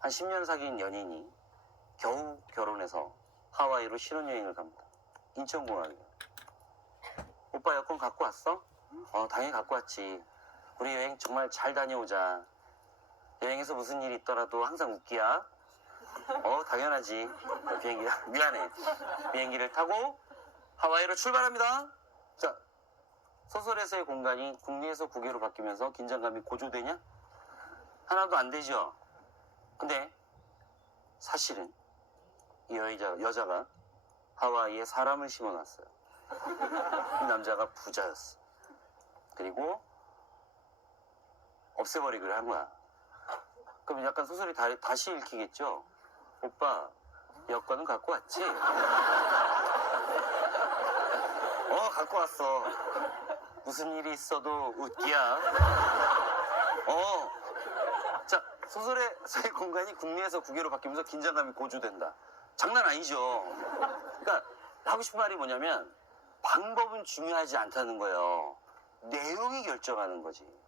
한 10년 사귄 연인이 겨우 결혼해서 하와이로 신혼여행을 갑니다. 인천공항에. 오빠 여권 갖고 왔어? 어, 당연히 갖고 왔지. 우리 여행 정말 잘 다녀오자. 여행에서 무슨 일이 있더라도 항상 웃기야. 어, 당연하지. 비행기, 미안해. 비행기를 타고 하와이로 출발합니다. 자, 소설에서의 공간이 국내에서 국외로 바뀌면서 긴장감이 고조되냐? 하나도 안 되죠. 근데 사실은 이 여자, 여자가 하와이에 사람을 심어놨어요. 이 남자가 부자였어. 그리고 없애버리기로 한 거야. 그럼 약간 소설이 다, 다시 읽히겠죠? 오빠, 여권은 갖고 왔지? 어, 갖고 왔어. 무슨 일이 있어도 웃기야. 어. 자, 소설의 공간이 국내에서 국외로 바뀌면서 긴장감이 고조된다. 장난 아니죠. 그러니까 하고 싶은 말이 뭐냐면 방법은 중요하지 않다는 거예요. 내용이 결정하는 거지.